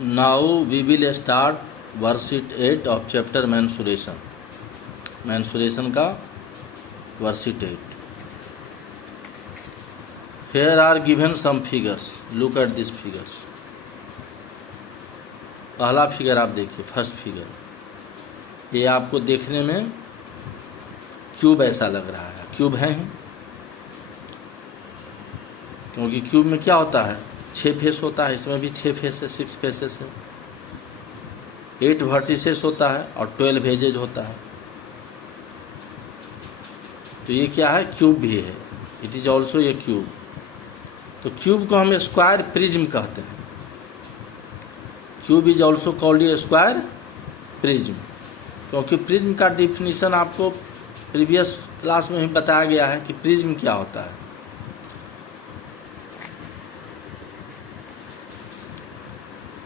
Now we will start worksheet 8 of chapter mensuration. Mensuration का worksheet 8. Here are given some figures. Look at these figures. पहला figure आप देखिए, first figure. ये आपको देखने में क्यूब ऐसा लग रहा है, क्यूब है ही, क्योंकि क्यूब में क्या होता है, 6 फेस होता है। इसमें भी 6 फेस है, 6 फेसेस है, 8 वर्टिसेस होता है और 12 एजेज होता है। तो ये क्या है, क्यूब भी है, it is also a cube. तो क्यूब को हम स्क्वायर प्रिज्म कहते हैं। Cube is also called a square prism, क्योंकि प्रिज्म का डिफिनीशन आपको प्रीवियस क्लास में ही बताया गया है कि प्रिज्म क्या होता है।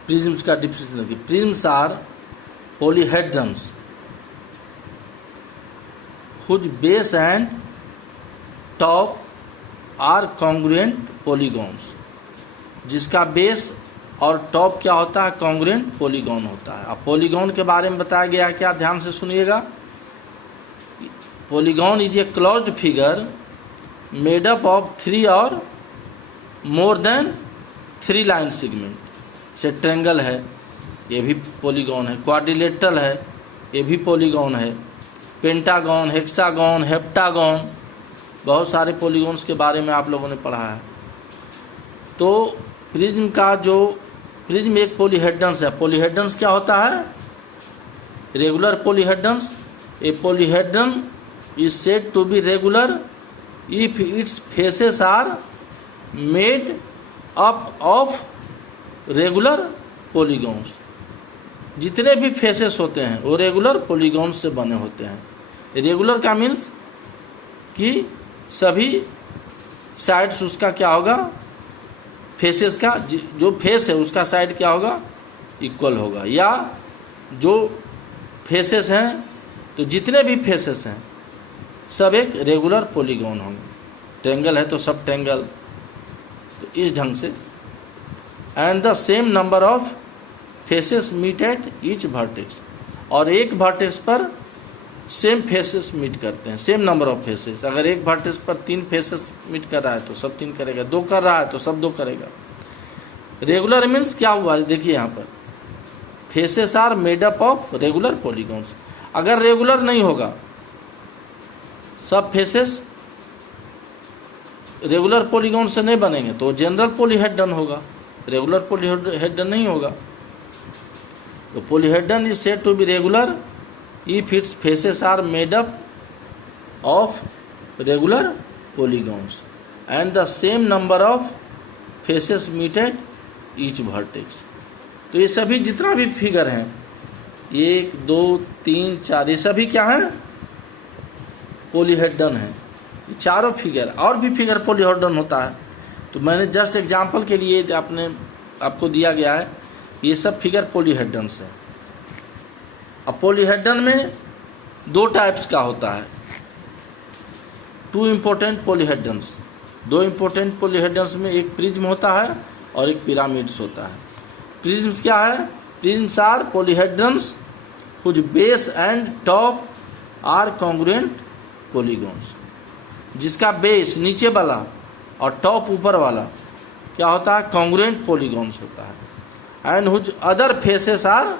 प्रिज्म्स का डिफिनीशन है, prisms are polyhedrons whose base and top are congruent polygons. जिसका बेस और टॉप क्या होता है, कॉन्ग्रुएंट पॉलीगॉन होता है। अब पॉलीगॉन के बारे में बताया गया है, क्या ध्यान से सुनिएगा। Polygon is a closed figure made up of 3 और मोर देन 3 लाइन सेगमेंट। से ट्रेंगल है, ये भी पॉलीगॉन है। क्वाड्रिलेटरल है, ये भी पॉलीगॉन है। पेंटागॉन, हेक्सागॉन, हेप्टागॉन, बहुत सारे पॉलीगॉन्स के बारे में आप लोगों ने पढ़ा है। तो प्रिज्म का जो प्रिज्म एक पॉलीहेड्रन्स है। पॉलीहेड्रन्स क्या होता है, regular polyhedrons. A polyhedron is said to be regular if its faces are made up of regular polygons. जितने भी फेसेस होते हैं वो रेगुलर पॉलीगॉन्स से बने होते हैं। रेगुलर का मीन्स कि सभी साइड्स उसका क्या होगा, फेसेस का जो फेस है उसका साइड क्या होगा, इक्वल होगा। या जो फेसेस हैं, तो जितने भी फेसेस हैं सब एक रेगुलर पॉलीगॉन होंगे। ट्रेंगल है तो सब ट्रेंगल, तो इस ढंग से। And the same number of faces meet at each vertex. और एक वर्टेक्स पर सेम फेसेस मीट करते हैं, सेम नंबर ऑफ फेसेस। अगर एक वर्टेक्स पर 3 फेसेस मीट कर रहा है तो सब 3 करेगा, 2 कर रहा है तो सब 2 करेगा। रेगुलर मीन्स क्या हुआ, देखिए यहाँ पर faces are made up of regular polygons. अगर रेगुलर नहीं होगा, सब फेसेस रेगुलर पॉलीगॉन से नहीं बनेंगे, तो जनरल पॉलीहेड्रन होगा, रेगुलर पॉलीहेड्रन नहीं होगा। तो polyhedron is said to be regular if its faces are made up of regular polygons and the same number of faces meet at each vertex। तो ये सभी जितना भी फिगर हैं, 1 2 3 4, ये सभी क्या हैं, पॉलीहेड्रन है। ये चारों फिगर, और भी फिगर पॉलीहेड्रन होता है। तो मैंने जस्ट एग्जांपल के लिए आपको दिया गया है, ये सब फिगर पॉलीहेड्रन है। अब पॉलीहेड्रन में 2 टाइप्स का होता है, 2 इम्पोर्टेंट पॉलीहेड्रन्स। 2 इम्पोर्टेंट पॉलीहेड्रन्स में एक प्रिज्म होता है और एक पिरामिड्स होता है। प्रिज्म्स क्या है, prisms are polyhedrons whose base and top are congruent polygons. जिसका बेस नीचे वाला और टॉप ऊपर वाला क्या होता है, कॉन्ग्रुएंट पॉलीगॉन्स होता है। And whose other faces are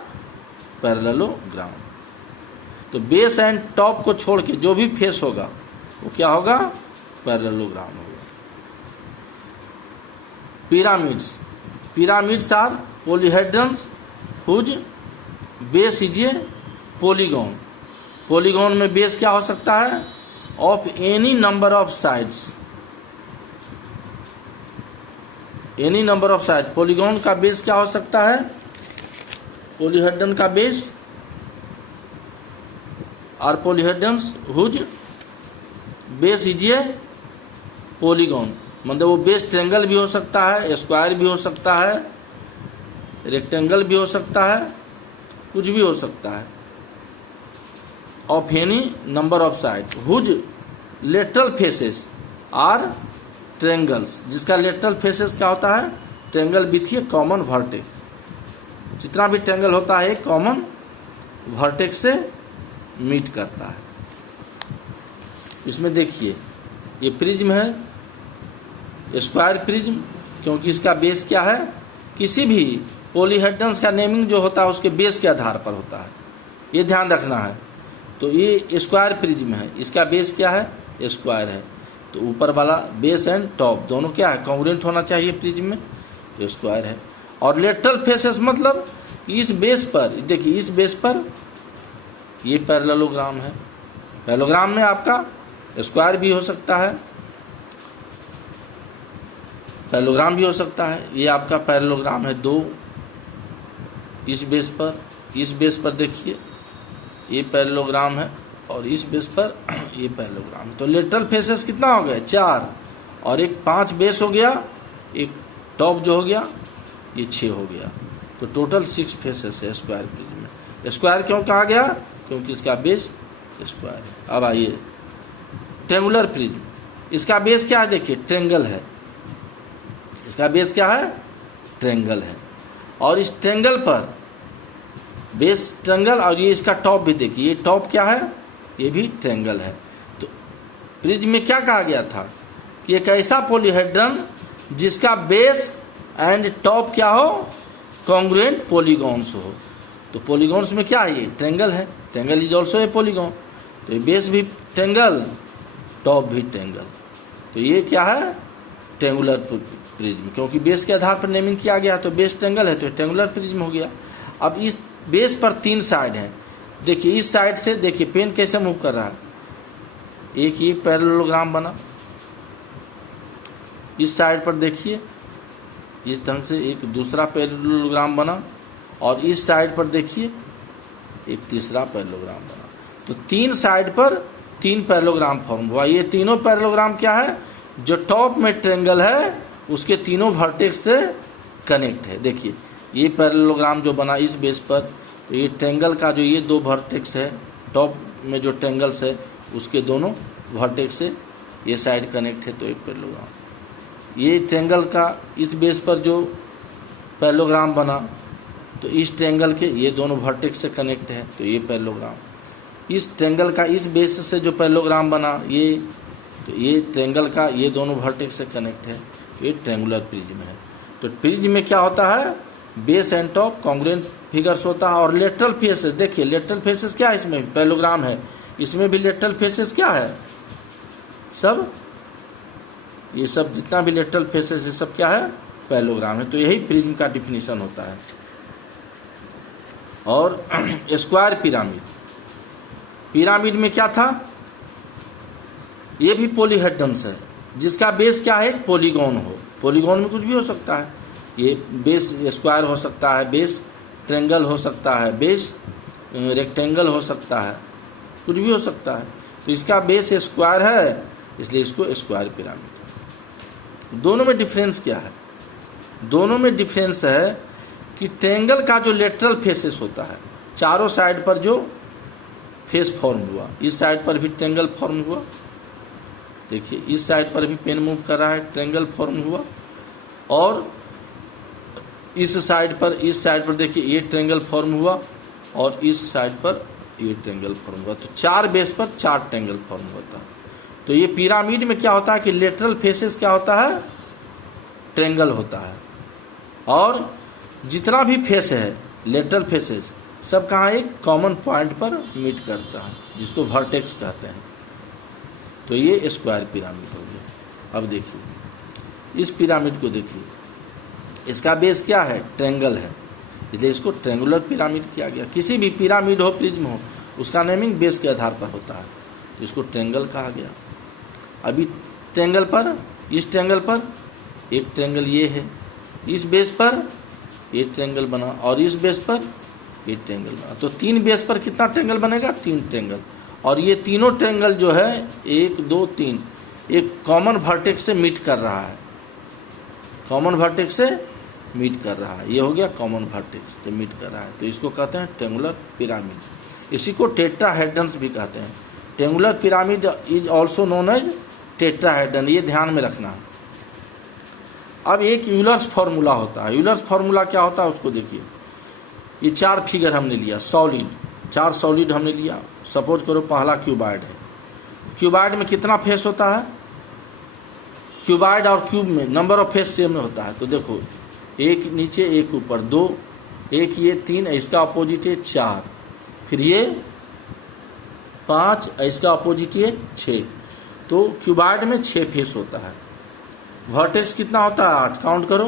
parallelogram. तो बेस एंड टॉप को छोड़ के जो भी फेस होगा वो क्या होगा, पैरेललोग्राम होगा। Pyramids, pyramids are polyhedrons whose base is a polygon. Polygon में बेस क्या हो सकता है, of any number of sides, any number of side. Polygon का बेस क्या हो सकता है, पॉलीहेड्रन का base are polyhedrons whose base is a polygon. मतलब वो बेस ट्रेंगल भी हो सकता है, स्क्वायर भी हो सकता है, रेक्टेंगल भी हो सकता है, कुछ भी हो सकता है। Of any number of side whose lateral faces are triangles, जिसका लेटरल फेसेस क्या होता है, triangle with a common vertex. जितना भी ट्रायंगल होता है एक कॉमन वर्टेक्स से मीट करता है। इसमें देखिए ये प्रिज्म है, स्क्वायर प्रिज्म, क्योंकि इसका बेस क्या है, किसी भी पॉलीहेड्रन्स का नेमिंग जो होता है उसके बेस के आधार पर होता है, ये ध्यान रखना है। तो ये स्क्वायर प्रिज्म है, इसका बेस क्या है, स्क्वायर है, तो ऊपर वाला बेस एंड टॉप दोनों क्या है, कॉन्ग्रुएंट होना चाहिए प्रिज्म में, तो स्क्वायर है। और लेटरल फेसेस मतलब इस बेस पर, देखिए इस बेस पर ये पैरेललोग्राम है। पैरेललोग्राम में आपका स्क्वायर भी हो सकता है, पैरेललोग्राम भी हो सकता है। ये आपका पैरेललोग्राम है दो, इस बेस पर देखिए ये पैरेललोग्राम है, और इस बेस पर ये पैरेललोग्राम है। तो लेटरल फेसेस कितना हो गया, 4, और एक 5 बेस हो गया, एक टॉप जो हो गया ये 6 हो गया। तो टोटल 6 फेसेस है स्क्वायर प्रिज्म में। स्क्वायर क्यों कहा गया, क्योंकि इसका बेस स्क्वायर है। अब आइए ट्रेंगुलर प्रिज्म, इसका बेस क्या है, देखिए ट्रेंगल है, इसका बेस क्या है, ट्रेंगल है, और इस ट्रेंगल पर बेस ट्रेंगल, और ये इसका टॉप भी देखिए, ये टॉप क्या है, ये भी ट्रेंगल है। तो प्रिज्म में क्या कहा गया था कि एक ऐसा पॉलीहेड्रन जिसका बेस एंड टॉप क्या हो, कॉन्ग्रुएंट पॉलीगॉन्स हो। तो पॉलीगॉन्स में क्या है, ये ट्रेंगल है, triangle is also a polygon. तो ये बेस भी ट्रेंगल, टॉप भी ट्रेंगल, तो ये क्या है, ट्रेंगुलर प्रिज्म। क्योंकि बेस के आधार पर नेमिंग किया गया, तो बेस ट्रेंगल है तो ट्रेंगुलर प्रिज्म हो गया। अब इस बेस पर 3 साइड हैं, देखिए इस साइड से देखिए पेन कैसे मूव कर रहा है, एक ये पैरेललोग्राम बना, इस साइड पर देखिए इस ढंग से एक दूसरा पैरेललोग्राम बना, और इस साइड पर देखिए एक तीसरा पैरेललोग्राम बना। तो 3 साइड पर 3 पैरेललोग्राम फॉर्म हुआ। ये तीनों पैरेललोग्राम क्या है, जो टॉप में ट्रेंगल है उसके तीनों वर्टेक्स से कनेक्ट है। देखिए ये पैरेललोग्राम जो बना इस बेस पर, तो ये ट्रेंगल का जो ये 2 वर्टेक्स है, टॉप में जो ट्रेंगल्स है उसके दोनों वर्टेक्स से ये साइड कनेक्ट है, तो एक पैरेललोग्राम। ये ट्रेंगल का इस बेस पर जो पैरेललोग्राम बना, तो इस ट्रेंगल के ये दोनों वर्टेक्स से कनेक्ट है, तो ये पैरेललोग्राम। इस ट्रेंगल का इस बेस से जो पैरेललोग्राम बना ये, तो ये ट्रेंगल का ये दोनों वर्टेक्स से कनेक्ट है, ये ट्रेंगुलर प्रिज्म है। तो प्रिज्म में क्या होता है, base and top congruent figures होता है। और लेटरल फेसेस, देखिए लेटरल फेसेस क्या है, इसमें पैरेललोग्राम है, इसमें भी लेटरल फेसेस क्या है, सब ये सब जितना भी लेटरल फेसेस ये सब क्या है, पैरेललोग्राम है। तो यही प्रिज्म का डिफिनीशन होता है। और स्क्वायर पिरामिड, पिरामिड में क्या था, ये भी पॉलीहेड्रन्स है जिसका बेस क्या है, पॉलीगॉन हो। पॉलीगॉन में कुछ भी हो सकता है, ये बेस स्क्वायर हो सकता है, बेस ट्रेंगल हो सकता है, बेस रेक्टेंगल हो सकता है, कुछ भी हो सकता है। तो इसका बेस स्क्वायर है, इसलिए इसको स्क्वायर पिरामिड। दोनों में डिफरेंस क्या है, दोनों में डिफरेंस है कि ट्रेंगल का जो लेटरल फेसेस होता है, चारों साइड पर जो फेस फॉर्म हुआ, इस साइड पर भी ट्रेंगल फॉर्म हुआ, देखिए इस साइड पर भी पेन मूव कर रहा है, ट्रेंगल फॉर्म हुआ, और इस साइड पर देखिए ये ट्रेंगल फॉर्म हुआ, और इस साइड पर ये ट्रेंगल फॉर्म हुआ। तो 4 बेस पर 4 ट्रेंगल फॉर्म होता है। तो ये पिरामिड में क्या होता है कि लेटरल फेसेस क्या होता है, ट्रेंगल होता है, और जितना भी फेस है लेटरल फेसेस सब कहाँ एक कॉमन पॉइंट पर मीट करता है, जिसको वर्टेक्स कहते हैं। तो ये स्क्वायर पिरामिड हो गया। अब देखिए इस पिरामिड को देखिए, इसका बेस क्या है, ट्रेंगल है, इसलिए इसको ट्रेंगुलर पिरामिड किया गया। किसी भी पिरामिड हो, प्रिज्म हो, उसका नेमिंग बेस के आधार पर होता है, तो इसको ट्रेंगल कहा गया। अभी ट्रेंगल पर, इस ट्रेंगल पर एक ट्रेंगल ये है, इस बेस पर ये ट्रेंगल बना, और इस बेस पर ये ट्रेंगल बना। तो 3 बेस पर कितना ट्रेंगल बनेगा, 3 ट्रेंगल। और ये तीनों ट्रेंगल जो है 1 2 3 एक कॉमन वर्टेक्स से मीट कर रहा है, कॉमन वर्टेक्स से मीट कर रहा है, ये हो गया कॉमन वर्टेक्स से मीट कर रहा है। तो इसको कहते हैं ट्रेंगुलर पिरामिड। इसी को टेट्राहेड्रन्स भी कहते हैं। Triangular pyramid is also known as tetrahedron, ये ध्यान में रखना है। अब एक यूलर्स फार्मूला होता है। यूलर्स फार्मूला क्या होता है उसको देखिए। ये 4 फिगर हमने लिया सॉलिड, 4 सॉलिड हमने लिया। सपोज करो पहला क्यूबॉइड है। क्यूबॉइड में कितना फेस होता है? क्यूबॉइड और क्यूब में नंबर ऑफ फेस सेम होता है। तो देखो एक नीचे एक ऊपर, 2, एक ये 3, इसका अपोजिट है 4, फिर ये 5, इसका अपोजिट है 6। तो क्यूबॉइड में 6 फेस होता है। वर्टेक्स कितना होता है? 8। काउंट करो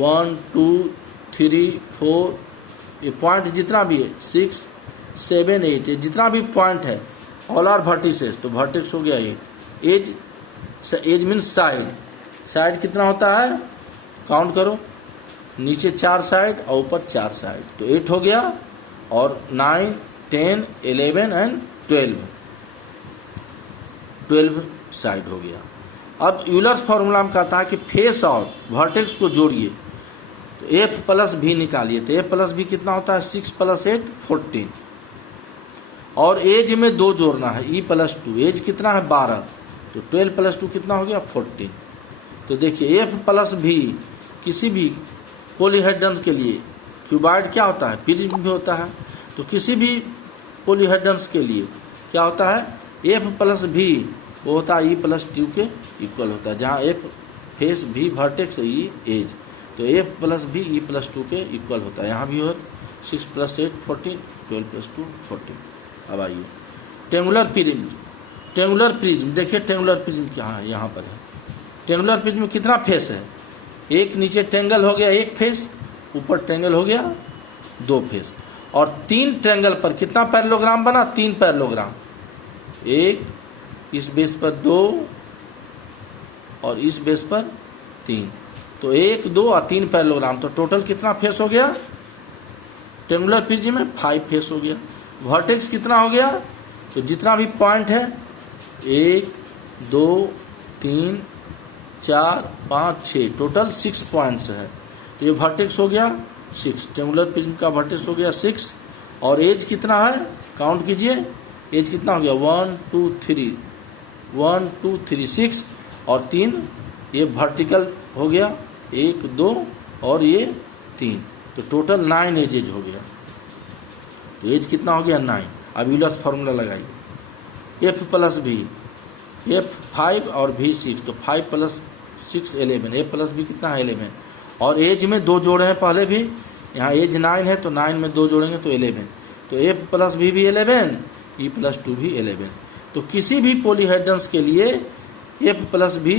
1 2 3 4, ये पॉइंट जितना भी है 6 7 8, ये जितना भी पॉइंट है ऑल आर वर्टिसेस। तो वर्टेक्स हो गया ये। As means side. साइड कितना होता है? काउंट करो, नीचे 4 साइड और ऊपर 4 साइड, तो 8 हो गया। और 9 10 11 एंड 12 साइड हो गया। अब यूलर्स फॉर्मूला में कहता है कि फेस और वर्टेक्स को जोड़िए, तो F प्लस भी निकालिए। तो F प्लस भी कितना होता है? 6 + 8 14। और एज में 2 जोड़ना है, E + 2। एज कितना है? 12। तो 12 + 2 कितना हो गया? 14। तो देखिए F प्लस भी किसी भी पॉलीहेड्रन्स के लिए, क्यूबॉइड क्या होता है? प्रिज्म भी होता है। तो किसी भी पॉलीहेड्रन्स के लिए क्या होता है? F प्लस भी वो होता है E + 2 के इक्वल होता है, जहाँ F फेस, भी वर्टेक्स, E एज। तो F प्लस भी E + 2 के इक्वल होता है। यहाँ भी हो 6 + 8 14, 12 + 2 14। अब आइए टेंगुलर प्रिज्म। टेंगुलर प्रिज्म देखिए, टेंगुलर प्रिज्म कहाँ है? यहाँ पर है। टेंगुलर प्रिज्म में कितना फेस है? एक नीचे ट्रेंगल हो गया 1 फेस, ऊपर ट्रेंगल हो गया 2 फेस, और 3 ट्रेंगल पर कितना पैरेललोग्राम बना? 3 पैरेललोग्राम। एक इस बेस पर 2 और इस बेस पर 3, तो 1 2 और 3 पैरेललोग्राम। तो टोटल कितना फेस हो गया? ट्रेंगुलर प्रिज्म में 5 फेस हो गया। वर्टेक्स कितना हो गया? तो जितना भी पॉइंट है 1 2 3 4 5 6, टोटल 6 पॉइंट्स है। तो ये वर्टेक्स हो गया 6। ट्रेंगुलर प्रिज्म का वर्टेक्स हो गया 6। और एज कितना है? काउंट कीजिए, एज कितना हो गया? 1 2 3 1 2 3 6, और 3 ये वर्टिकल हो गया 1 2 और ये 3, तो टोटल 9 एज हो गया। तो एज कितना हो गया? 9। अब यूलर्स फार्मूला लगाइए। F प्लस भी, F 5 और V 6, तो 5 + 6 11। F प्लस भी कितना है? 11। और एज में 2 जोड़े हैं पहले भी, यहाँ एज 9 है तो 9 में 2 जोड़ेंगे तो 11। तो F प्लस भी 11, E + 2 भी 11। तो किसी भी पॉलीहेड्रन्स के लिए F प्लस भी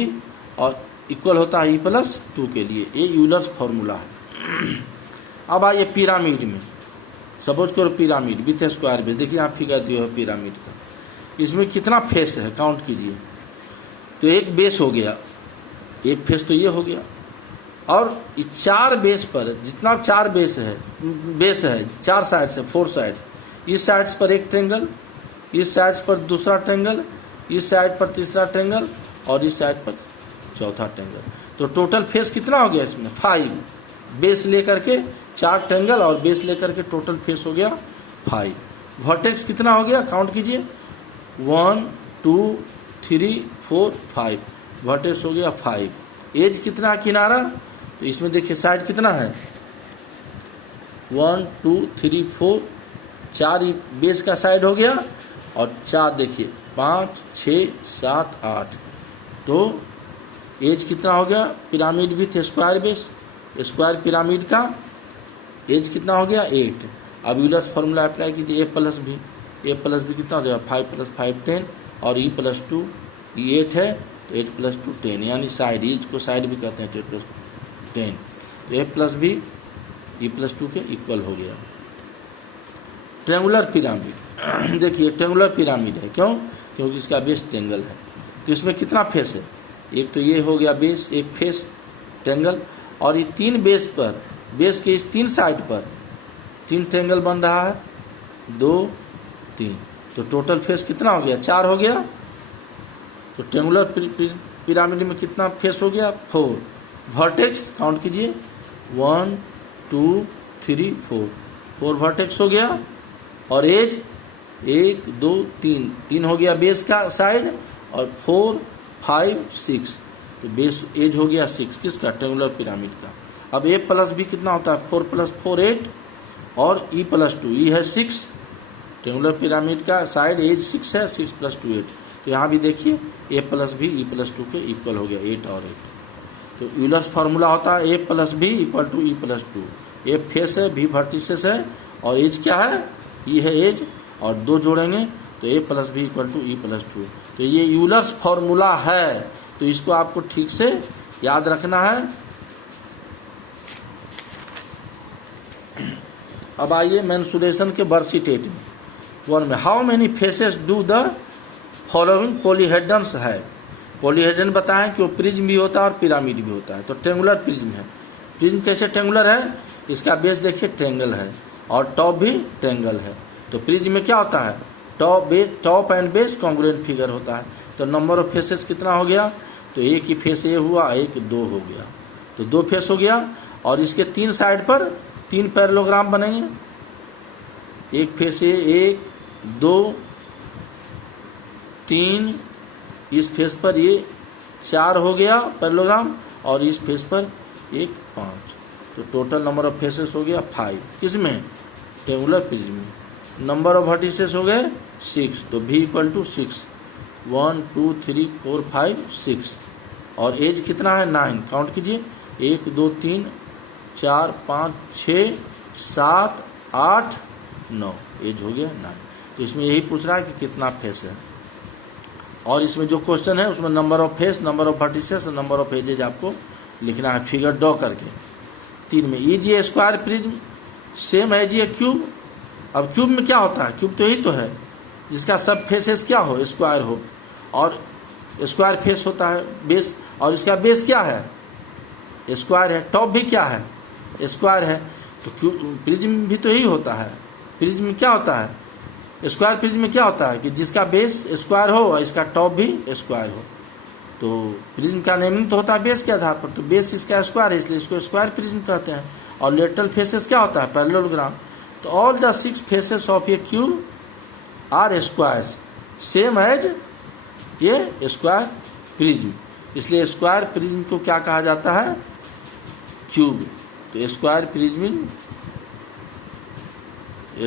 और इक्वल होता है E + 2 के लिए। ये यूलर्स फार्मूला है। अब आइए पिरामिड में। सपोज करो पिरामिड विथ स्क्वायर बेस। देखिए यहाँ फिगर दिया है पिरामिड का। इसमें कितना फेस है? काउंट कीजिए। तो एक बेस हो गया, एक फेस तो ये हो गया, और 4 बेस पर, जितना 4 बेस है 4 साइड से 4 साइड, इस साइड्स पर एक ट्रेंगल, इस साइड्स पर दूसरा ट्रेंगल, इस साइड पर तीसरा ट्रेंगल, और इस साइड पर चौथा ट्रेंगल। तो टोटल फेस कितना हो गया इसमें? 5। बेस लेकर के 4 ट्रेंगल और बेस लेकर के टोटल फेस हो गया 5। वर्टेक्स कितना हो गया? काउंट कीजिए, 1 2 3 4 5, वर्टेक्स हो गया 5। एज कितना किनारा? तो इसमें देखिए साइड कितना है? 1 2 3 4, 4 बेस का साइड हो गया, और 4 देखिए 5 6 7 8। तो एज कितना हो गया? Pyramid with square base, square pyramid का एज कितना हो गया? 8। अब यूलर्स फार्मूला अप्लाई कीजिए। F प्लस भी, A प्लस भी कितना हो जाएगा? 5 + 5 10, और E + 2, E 8 है तो 8 + 2 10, यानी साइड, एज को साइड भी कहते हैं, 8 + 10। तो F प्लस भी E + 2 के इक्वल हो गया। ट्रेंगुलर पिरामिड देखिए, ट्रेंगुलर पिरामिड है, क्यों? क्योंकि इसका बेस ट्रेंगल है। तो इसमें कितना फेस है? एक तो ये हो गया बेस, एक फेस ट्रेंगल, और ये 3 बेस पर, बेस के इस 3 साइड पर 3 ट्रेंगल बन रहा है, 2 3। तो टोटल फेस कितना हो गया? 4 हो गया। तो ट्रेंगुलर पिरामिड में कितना फेस हो गया? 4। वर्टेक्स काउंट कीजिए, 1 2 3 4, 4 वर्टेक्स हो गया। और एज 1 2 3, 3 हो गया बेस का साइड, और 4 5 6, तो बेस एज हो गया 6। किसका? ट्रेंगुलर पिरामिड का। अब A प्लस भी कितना होता है? 4 + 4 8, और ई प्लस टू, ई है 6, ट्रेंगुलर पिरामिड का साइड एज 6 है, 6 + 2 8। तो यहाँ भी देखिए ए प्लस भी ई प्लस टू के इक्वल हो गया, 8 और 8। तो यूलर्स फार्मूला होता है A plus B equal to E plus two. A face है, बी वर्टिसेस है, और एज क्या है, ई है एज, और 2 जोड़ेंगे तो A plus B equal to E plus two. तो ये यूलर्स फार्मूला है, तो इसको आपको ठीक से याद रखना है। अब आइए मेंसुरेशन के वर्सिटेट में, वन में how many faces do the following polyhedrons है। पॉलीहेड्रन बताएं कि वो प्रिज्म भी होता है और पिरामिड भी होता है। तो ट्रेंगुलर प्रिज्म है। प्रिज्म कैसे ट्रेंगुलर है, इसका बेस देखिए ट्रेंगल है और टॉप भी ट्रेंगल है। तो प्रिज्म में क्या होता है, top and base congruent figure होता है। तो नंबर ऑफ फेसेस कितना हो गया, तो एक ही फेस ए हुआ, एक 2 हो गया, तो 2 फेस हो गया। और इसके 3 साइड पर 3 पैरेललोग्राम बनेंगे, एक फेस ए 1 2 3, इस फेस पर ये 4 हो गया पैरेललोग्राम, और इस फेस पर एक 5। तो टोटल नंबर ऑफ फेसेस हो गया 5। किसमें, ट्रेंगुलर प्रिज्म में। नंबर ऑफ वर्टिसेस हो गए 6, तो v इक्वल टू 6, 1 2 3 4 5 6। और एज कितना है 9, काउंट कीजिए 1 2 3 4 5 6 7 8 9, एज हो गया 9। तो इसमें यही पूछ रहा है कि कितना फेस है, और इसमें जो क्वेश्चन है उसमें number of face, number of vertices और नंबर ऑफ एजेज आपको लिखना है फिगर ड्रॉ करके। 3 में इज ये स्क्वायर प्रिज्म सेम है ये क्यूब। अब क्यूब में क्या होता है, क्यूब तो यही तो है जिसका सब फेसेस क्या हो, स्क्वायर हो, और स्क्वायर फेस होता है बेस, और इसका बेस क्या है, स्क्वायर है, टॉप भी क्या है, स्क्वायर है। तो क्यूब प्रिज्म भी तो यही होता है। प्रिज्म में क्या होता है, स्क्वायर प्रिज्म में क्या होता है कि जिसका बेस स्क्वायर हो और इसका टॉप भी स्क्वायर हो। तो प्रिज्म का नेमिंग तो होता है बेस के आधार पर, तो बेस इसका स्क्वायर है इसलिए इसको स्क्वायर प्रिज्म कहते हैं। और लेटरल फेसेस क्या होता है, पैरेललोग्राम। तो all the 6 faces of a cube are squares same as ये स्क्वायर प्रिज्म, इसलिए स्क्वायर प्रिज्म को क्या कहा जाता है, क्यूब। तो square prism,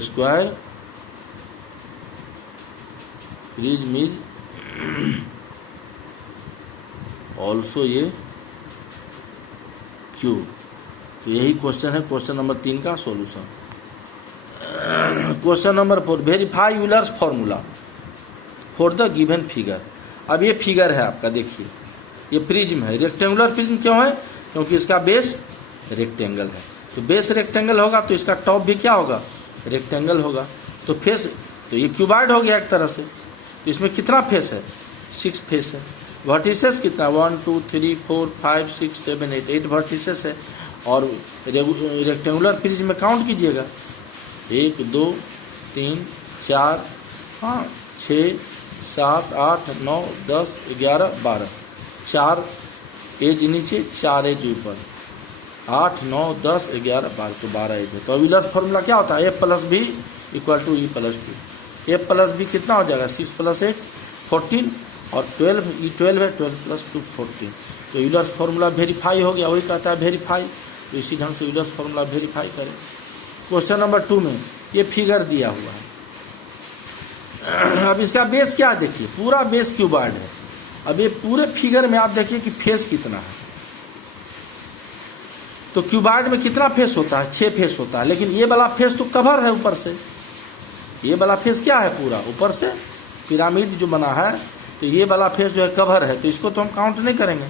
square prism is also ये क्यूब। तो यही क्वेश्चन है, क्वेश्चन नंबर 3 का solution. Question number 4, verify Euler's formula for the given figure. अब ये फिगर है आपका, देखिए ये प्रिज्म है, रेक्टेंगुलर प्रिज्म क्यों है, क्योंकि इसका बेस रेक्टेंगल है। तो बेस रेक्टेंगल होगा तो इसका टॉप भी क्या होगा, रेक्टेंगल होगा। तो फेस, तो ये क्यूबॉइड हो गया एक तरह से। तो इसमें कितना फेस है, 6 फेस है। वर्टिसेस कितना, 1 2 3 4 5 6 7 8 वर्टिसेस है। और रेक्टेंगुलर प्रिज्म में काउंट कीजिएगा, 1 2 3 4 5 6 7 8 9 10 11 12, 4 एज नीचे 4 एज ऊपर, 8 9 10 11 12, तो 12 एज है। तो यूलर्स फार्मूला क्या होता है, A plus B equal to E plus two. A plus B कितना हो जाएगा, 6 + 8 14, और 12 ई 12 है, 12 + 2 14। तो यूलर्स फार्मूला वेरीफाई हो गया, वही कहता है वेरीफाई। तो इसी ढंग से यूलर्स फार्मूला वेरीफाई करें। क्वेश्चन नंबर 2 में ये फिगर दिया हुआ है। अब इसका बेस क्या है, देखिए पूरा बेस क्यूबॉइड है। अब ये पूरे फिगर में आप देखिए कि फेस कितना है। तो क्यूबॉइड में कितना फेस होता है, 6 फेस होता है, लेकिन ये वाला फेस तो कवर है ऊपर से। ये वाला फेस क्या है, पूरा ऊपर से पिरामिड जो बना है, तो ये वाला फेस जो है कवर है, तो इसको तो हम काउंट नहीं करेंगे,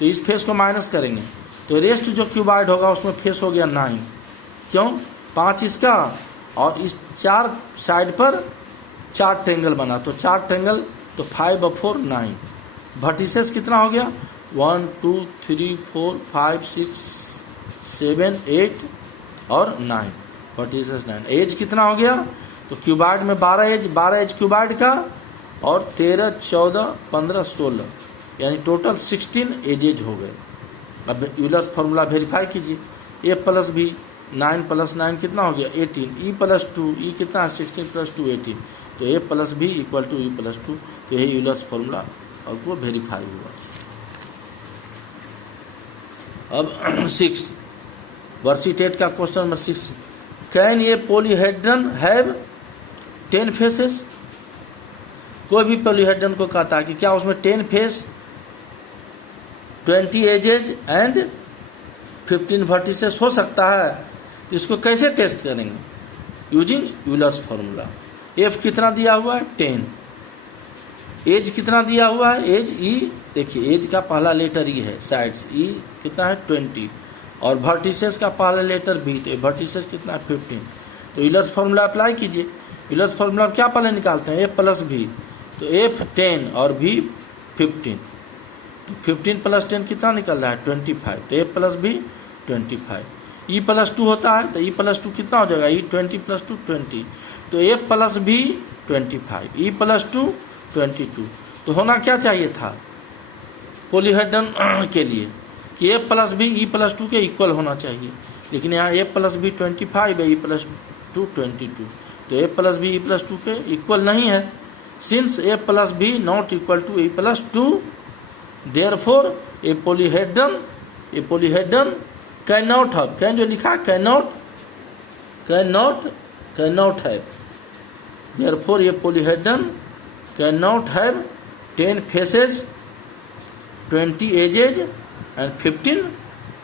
तो इस फेस को माइनस करेंगे। तो रेस्ट जो क्यूबॉइड होगा उसमें फेस हो गया 9, क्यों, 5 इसका, और इस 4 साइड पर 4 ट्रेंगल बना, तो 4 ट्रेंगल, तो 5 और 4 9। वर्टिसेस कितना हो गया, 1 2 3 4 5 6 7 8 और 9, वर्टिसेस 9। एज कितना हो गया, तो क्यूबॉइड में 12 एज क्यूबॉइड का, और 13 14 15 16, यानी टोटल 16 एजेज हो गए। अब यूलर्स फार्मूला वेरीफाई कीजिए, ए प्लस बी 9 + 9 कितना हो गया 18, ई प्लस 2 ई कितना 16 + 2 18, तो A plus B equal to E plus 2। तो यही यूलर्स फार्मूला और वो वेरीफाई हुआ। अब 6 वर्सिटेट का question number 6, can a polyhedron have 10 faces? कोई भी पॉलीहेड्रन को कहता है कि क्या उसमें 10 फेस, 20 एजेज एंड 15 वर्टिसेस हो सकता है? तो इसको कैसे टेस्ट करेंगे? Using Euler's formula. एफ कितना दिया हुआ है? 10। एज कितना दिया हुआ है? एज ई, देखिए एज का पहला लेटर ई है, साइड्स ई कितना है? 20, और वर्टिसेस का पहला लेटर बी, तो वर्टिसेस कितना है? 15। तो यूलर्स फॉर्मूला अप्लाई कीजिए। यूलर्स फॉर्मूला क्या पहले निकालते हैं? एफ प्लस भी, तो एफ 10 और भी 15, तो 15 प्लस 10 कितना निकल रहा है? 25। तो एफ प्लस भी 25। ई प्लस 2 होता है, तो ई प्लस 2 कितना हो जाएगा? ई 20 प्लस 2 20, तो एफ प्लस भी 25, ई प्लस 2 22। तो होना क्या चाहिए था पॉलीहेड्रन के लिए कि एफ प्लस भी ई प्लस 2 के इक्वल होना चाहिए, लेकिन यहाँ एफ प्लस भी 25 है, ई प्लस 2 22, तो एफ प्लस भी ई प्लस 2 के इक्वल नहीं है। Since F plus B not equal to E plus 2, therefore a polyhedron can not have, can जो लिखा can not have, therefore a polyhedron can not have 10 faces, 20 edges and 15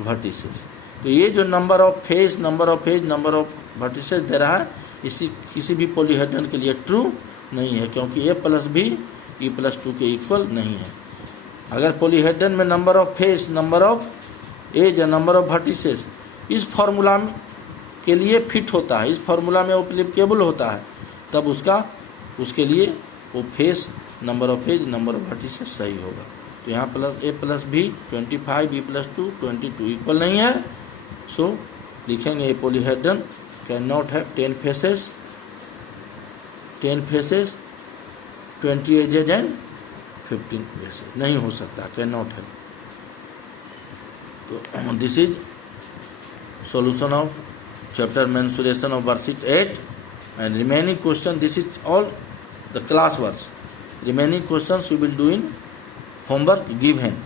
vertices. तो ये जो number of face, number of edge, number of vertices दे रहा है, इसी किसी भी पॉलीहेड्रन के लिए ट्रू नहीं है, क्योंकि ए प्लस भी ई प्लस 2 के इक्वल नहीं है। अगर पॉलीहेड्रन में number of face, number of edge या नंबर ऑफ वर्टिसेस इस फॉर्मूला के लिए फिट होता है, इस फॉर्मूला में एप्लीकेबल होता है, तब उसके लिए वो face, number of edge, number of vertices सही होगा। तो यहाँ प्लस ए प्लस भी 25, बी प्लस 2 22 इक्वल नहीं है, सो लिखेंगे a polyhedron can not have 10 faces, 20 edges and 15 faces, नहीं हो सकता, कैन नॉट हैव। तो this is solution of chapter mensuration of worksheet 8, and remaining question, this is all the class works. Remaining questions we will do in homework given.